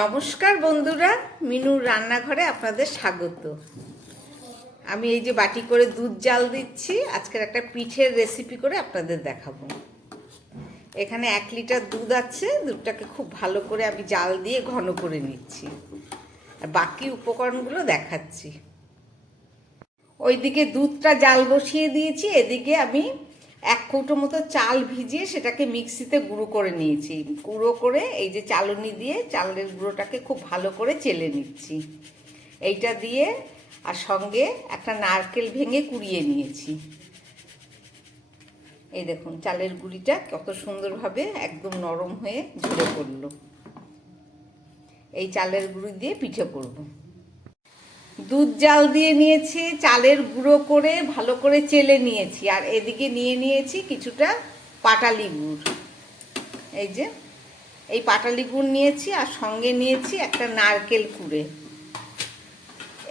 নমস্কার বন্ধুরা, মিনুর রান্নাঘরে আপনাদের স্বাগত। আমি এই যে বাটি করে দুধ জাল দিচ্ছি, আজকের একটা পিঠের রেসিপি করে আপনাদের দেখাবো। এখানে 1 লিটার দুধ আছে, দুধটাকে খুব ভালো করে আমি জাল দিয়ে ঘন করে নিচ্ছি, আর বাকি উপকরণগুলো দেখাচ্ছি। ওইদিকে দুধটা জাল বসিয়ে দিয়েছি, এদিকে আমি 1 কৌটো মতো চাল ভিজিয়ে সেটাকে মিক্সিতে গুঁড়ো করে নিয়েছি। গুঁড়ো করে এই যে চালনি দিয়ে চালের গুঁড়োটাকে খুব ভালো করে চেলে নিচ্ছি। এইটা দিয়ে আর সঙ্গে একটা নারকেল ভেঙে কুড়িয়ে নিয়েছি। এই দেখুন চালের গুঁড়িটা কত সুন্দরভাবে একদম নরম হয়ে ঝরে পড়লো। এই চালের গুঁড়ি দিয়ে পিঠে করব। দুধ জাল দিয়ে নিয়েছি, চালের গুঁড়ো করে ভালো করে চেলে নিয়েছি, আর এদিকে নিয়ে নিয়েছি কিছুটা পাটালি গুড়। এই যে এই পাটালি গুড় নিয়েছি, আর সঙ্গে নিয়েছি একটা নারকেল কুড়ে।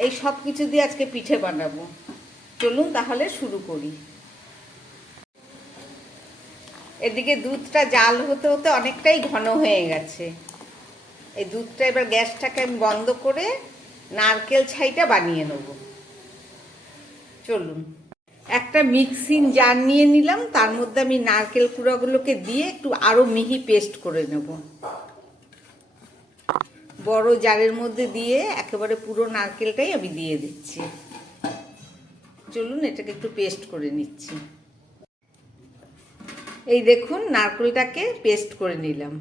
এই সব কিছু দিয়ে আজকে পিঠে বানাবো। চলুন তাহলে শুরু করি। এদিকে দুধটা জাল হতে হতে অনেকটাই ঘন হয়ে গেছে। এই দুধটা এবার গ্যাসটাকে আমি বন্ধ করে নারকেল ছাইটা বানিয়ে নেব। চলুন, একটা মিক্সিং জার নিয়ে নিলাম, তার মধ্যে আমি নারকেল কুড়াগুলোকে দিয়ে একটু আরো মিহি পেস্ট করে নেব। বড় জারের মধ্যে দিয়ে একেবারে পুরো নারকেলটাই আমি দিয়ে দিচ্ছি। চলুন এটাকে একটু পেস্ট করে নিচ্ছি। এই দেখুন নারকেলটাকে পেস্ট করে নিলাম।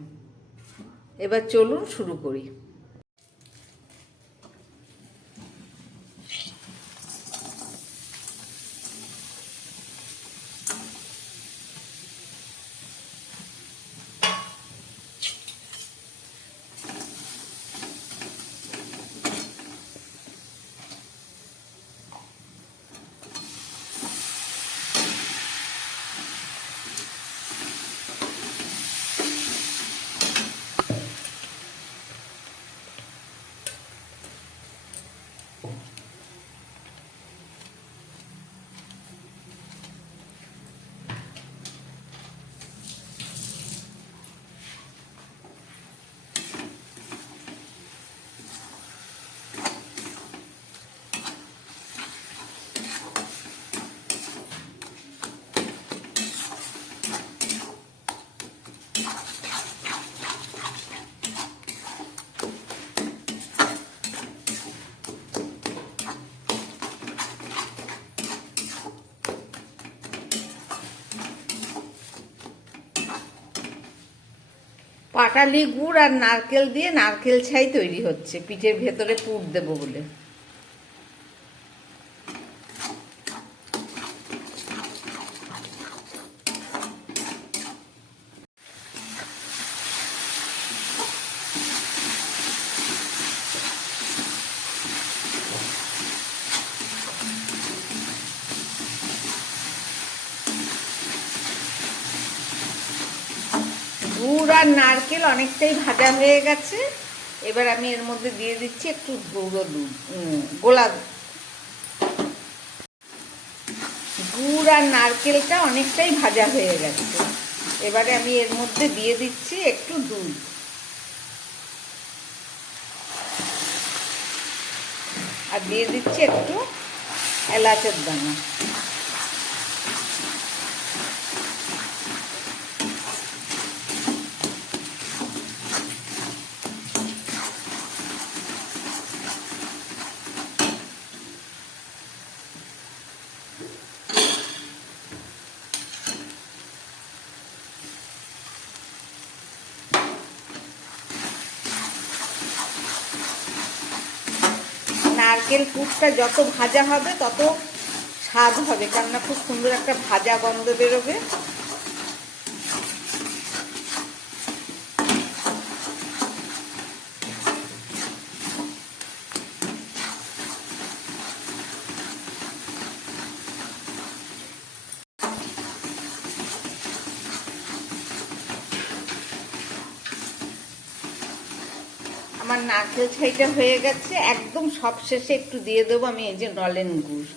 এবার চলুন শুরু করি। পাটালি গুড় আর নারকেল দিয়ে নারকেল ছাই তৈরি হচ্ছে পিঠের ভেতরে পুর দেবো বলে। গুড় আর নারকেল অনেকটাই ভাজা হয়ে গেছে। এবার আমি এর মধ্যে দিয়ে দিচ্ছি একটু গুঁড়ো দুধ, গোলা। গুড় আর নারকেলটা অনেকটাই ভাজা হয়ে গেছে। এবারে আমি এর মধ্যে দিয়ে দিচ্ছি একটু দুধ, আর দিয়ে দিচ্ছি একটু এলাচের দানা। নারকেল পুরটা যত ভাজা হবে তত স্বাদ হবে, কেননা খুব সুন্দর একটা ভাজা গন্ধ বেরোবে। আমার নারকেল ছাইটা হয়ে গেছে। একদম সবশেষে একটু দিয়ে দেবো আমি এই যে নলেন গুড়।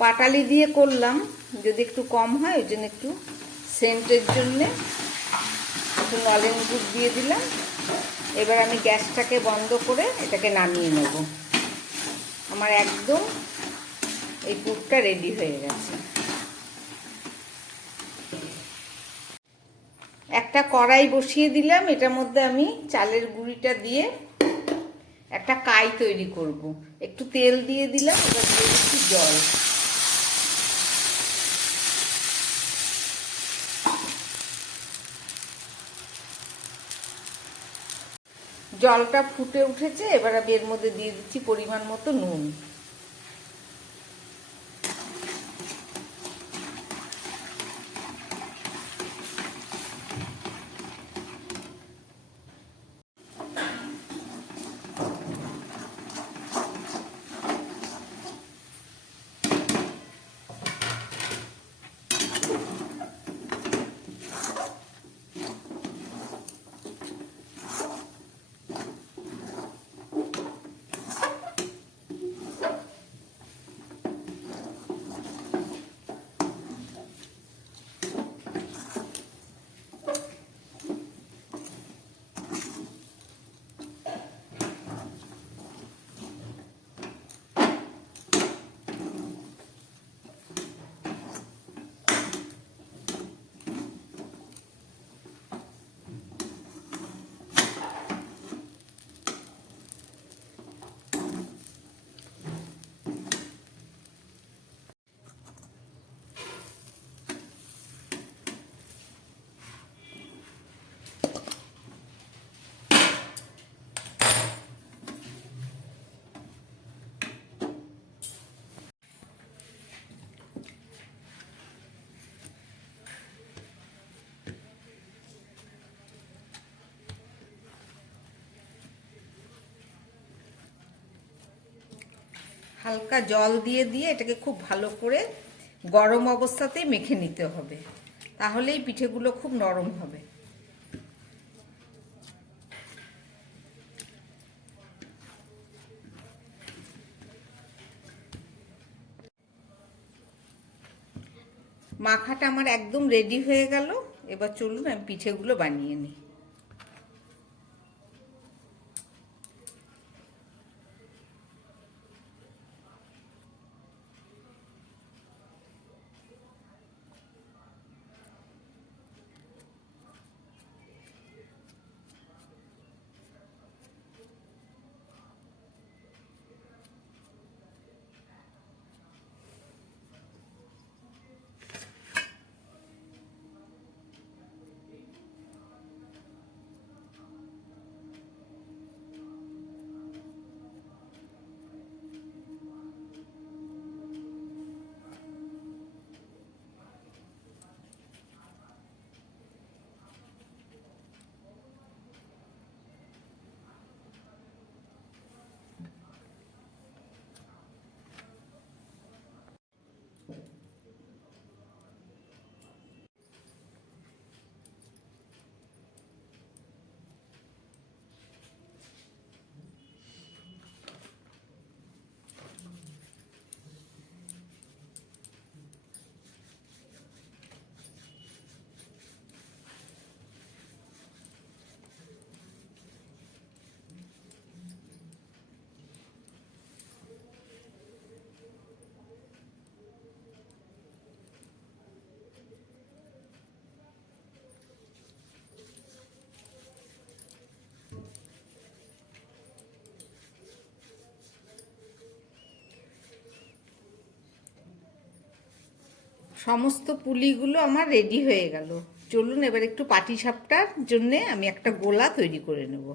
পাটালি দিয়ে করলাম, যদি একটু কম হয় ওই জন্য একটু সেন্টের জন্যে একটু নলেন গুড় দিয়ে দিলাম। এবার আমি গ্যাসটাকে বন্ধ করে এটাকে নামিয়ে নেব। আমার একদম এই পুরটা রেডি হয়ে গেছে। একটা কড়াই বসিয়ে দিলাম, এটার মধ্যে আমি চালের গুঁড়িটা দিয়ে একটা কাই তৈরি করব। একটু তেল দিয়ে দিলাম, এবার দিয়ে দিচ্ছি জল। জলটা ফুটে উঠেছে, এবার আমি এর মধ্যে দিয়ে দিচ্ছি পরিমাণ মতো নুন। হালকা জল দিয়ে দিয়ে এটাকে খুব ভালো করে গরম অবস্থাতেই মেখে নিতে হবে, তাহলেই পিঠেগুলো খুব নরম হবে। মাখাটা আমার একদম রেডি হয়ে গেল। এবার চলুন আমি পিঠেগুলো বানিয়ে নিই। সমস্ত পুলিগুলো আমার রেডি হয়ে গেল। চলুন এবার একটু পাটিসাপটার জন্যে আমি একটা গোলা তৈরি করে নেব।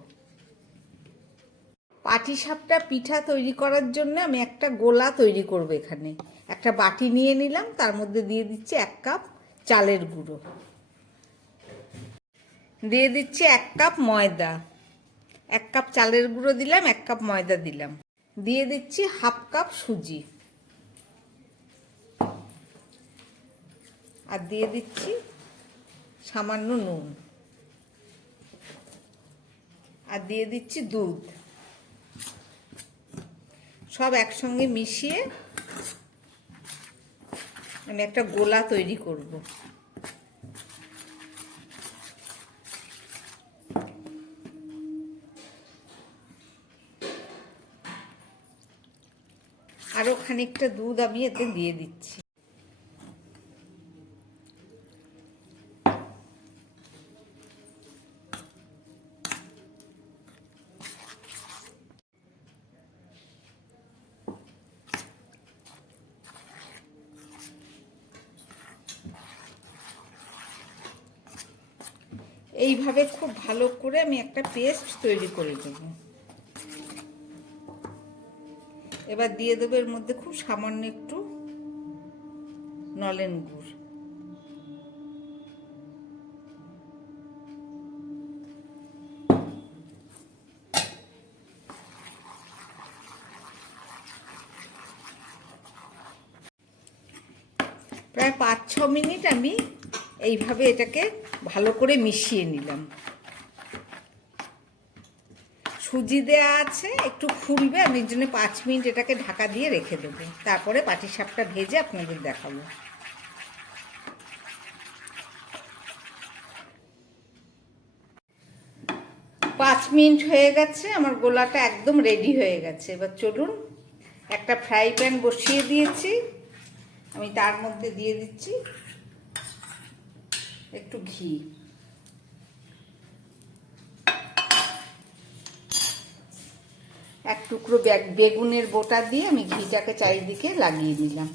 পাটিসাপটা পিঠা তৈরি করার জন্য আমি একটা গোলা তৈরি করব। এখানে একটা বাটি নিয়ে নিলাম, তার মধ্যে দিয়ে দিচ্ছি 1 কাপ চালের গুঁড়ো, দিয়ে দিচ্ছি 1 কাপ ময়দা। 1 কাপ চালের গুঁড়ো দিলাম, 1 কাপ ময়দা দিলাম, দিয়ে দিচ্ছি 1/2 কাপ সুজি, আর দিয়ে দিচ্ছি সামান্য নুন, আর দিয়ে দিচ্ছি দুধ। সব একসঙ্গে মিশিয়ে আমি একটা গোলা তৈরি করব। আরও খানিকটা দুধ আমি এতে দিয়ে দিচ্ছি। এইভাবে খুব ভালো করে আমি একটা পেস্ট তৈরি করে দেব। এবার দিয়ে দেবো এর মধ্যে খুব সামান্য একটু নলেন গুড়। প্রায় 5-6 মিনিট আমি এইভাবে এটাকে ভালো করে মিশিয়ে নিলাম। সুজি দেওয়া আছে, একটু ফুলবে, আমি এর জন্য 5 মিনিট এটাকে ঢাকা দিয়ে রেখে দেবো। তারপরে পাটিসাপটা ভেজে আপনাদের দেখাবো। 5 মিনিট হয়ে গেছে, আমার গোলাটা একদম রেডি হয়ে গেছে। এবার চলুন, একটা ফ্রাই প্যান বসিয়ে দিয়েছি, আমি তার মধ্যে দিয়ে দিচ্ছি একটু ঘি। এক টুকরো বেগুনের বোটা দিয়ে আমি ঘিটাকে চারিদিকে লাগিয়ে দিলাম।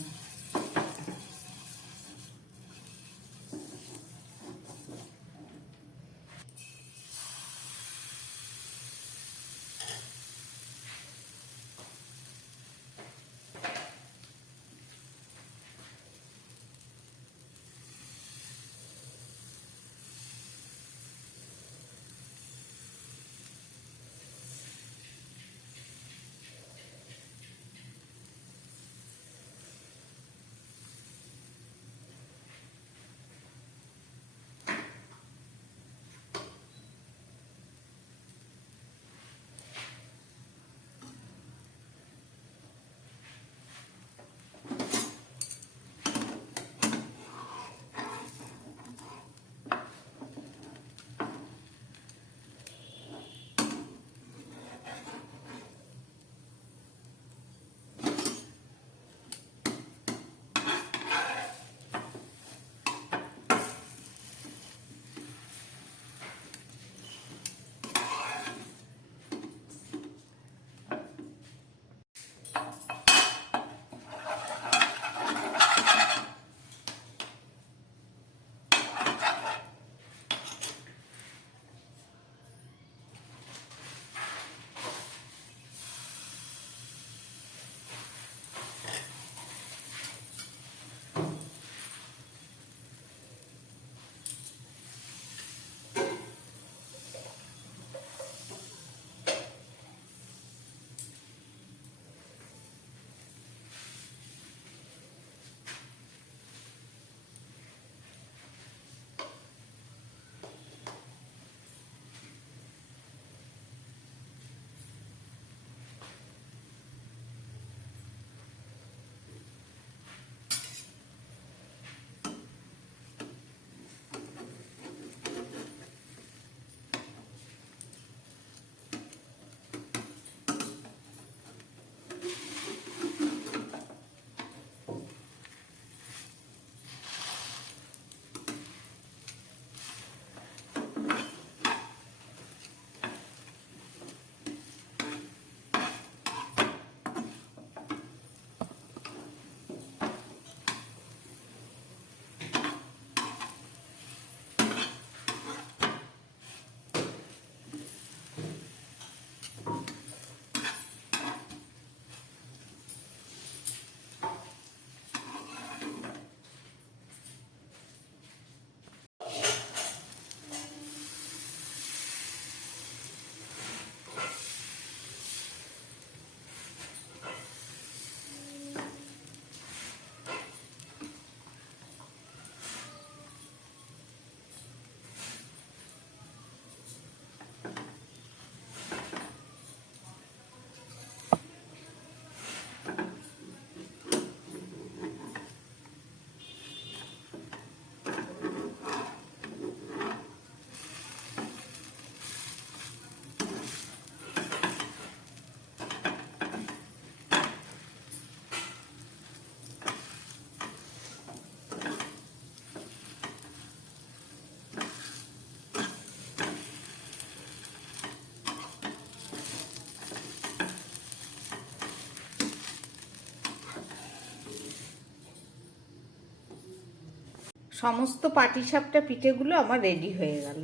সমস্ত পাটিসাপটা পিঠেগুলো আমার রেডি হয়ে গেল।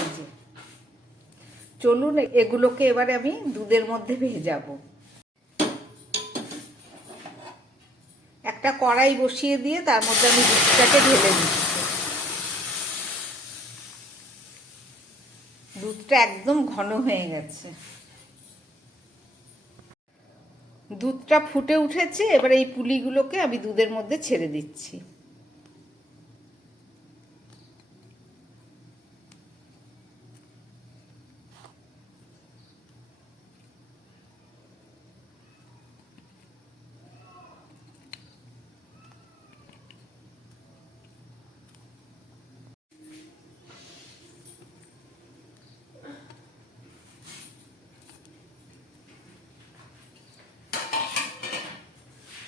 এই যে, চলুন এগুলোকে এবারে আমি দুধের মধ্যে ভেজাবো। একটা কড়াই বসিয়ে দিয়ে তার মধ্যে আমি দুধটাকে ঢেলে দিচ্ছি। দুধটা একদম ঘন হয়ে গেছে, দুধটা ফুটে উঠেছে। এবার এই পুলিগুলোকে আমি দুধের মধ্যে ছেড়ে দিচ্ছি।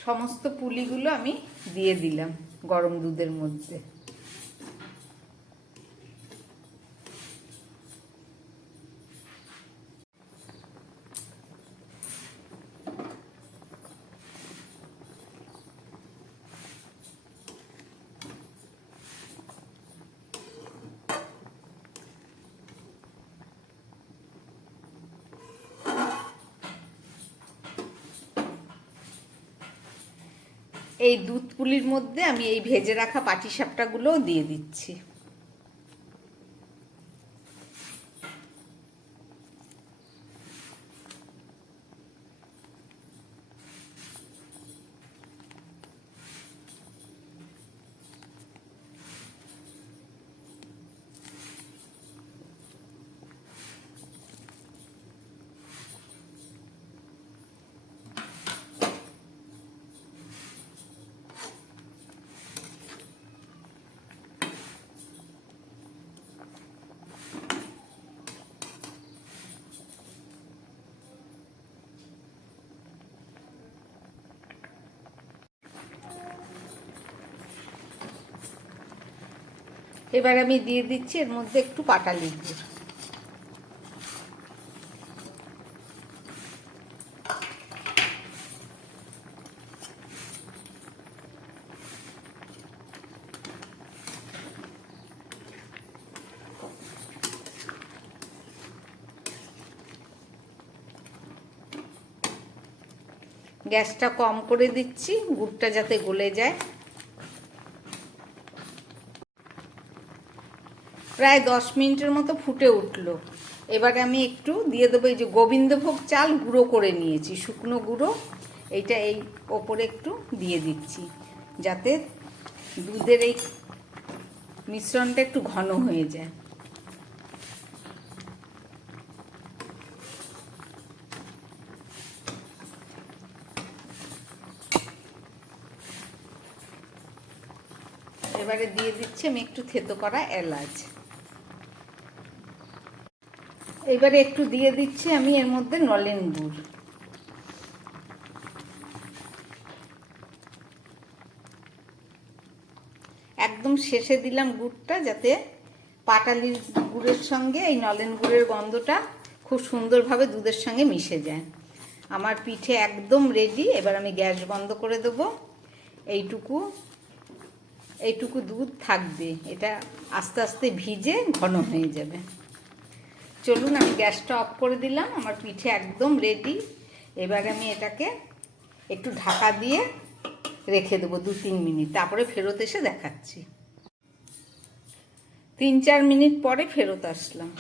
সমস্ত পুলিগুলো আমি দিয়ে দিলাম গরম দুধের মধ্যে। এই দুধ পুলির মধ্যে আমি এই ভেজে রাখা পাটিসাপটাগুলোও দিয়ে দিচ্ছি। এবার আমি দিয়ে দিচ্ছি এর মধ্যে একটু পাটালি গুড়। গ্যাসটা কম করে দিচ্ছি, গুড়টা যাতে গলে যায়। প্রায় 10 মিনিটের মতো ফুটে উঠলো। এবারে আমি একটু দিয়ে দেবো এই যে গোবিন্দভোগ চাল গুঁড়ো করে নিয়েছি, শুকনো গুঁড়ো, এইটা এই ওপরে একটু দিয়ে দিচ্ছি যাতে দুধের এই মিশ্রণটা একটু ঘন হয়ে যায়। এবারে দিয়ে দিচ্ছি আমি একটু থেতো করা এলাচ। এবারে একটু দিয়ে দিচ্ছি আমি এর মধ্যে নলেন গুড়। একদম শেষে দিলাম গুড়টা যাতে পাটালির গুড়ের সঙ্গে এই নলেন গুড়ের গন্ধটা খুব সুন্দরভাবে দুধের সঙ্গে মিশে যায়। আমার পিঠে একদম রেডি। এবার আমি গ্যাস বন্ধ করে দেবো। এইটুকু দুধ থাকবে, এটা আস্তে আস্তে ভিজে ঘন হয়ে যাবে। চলুন আমি গ্যাসটা অফ করে দিলাম, আমার পিঠে একদম রেডি। এবার আমি এটাকে একটু ঢাকা দিয়ে রেখে দেবো 2-3 মিনিট, তারপরে ফেরত এসে দেখাচ্ছি। 3-4 মিনিট পরে ফেরত আসলাম।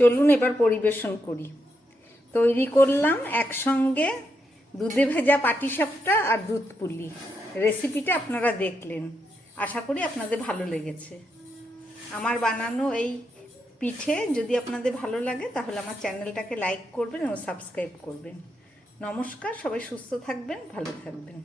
চলুন এবার পরিবেশন করি। তৈরি করলাম একসঙ্গে দুধে ভেজা পাটিসাপটা আর দুধ পুলি। রেসিপিটা আপনারা দেখলেন, আশা করি আপনাদের ভালো লেগেছে। আমার বানানো এই পিঠে যদি আপনাদের ভালো লাগে তাহলে আমার চ্যানেলটাকে লাইক করবেন এবং সাবস্ক্রাইব করবেন। নমস্কার, সবাই সুস্থ থাকবেন, ভালো থাকবেন।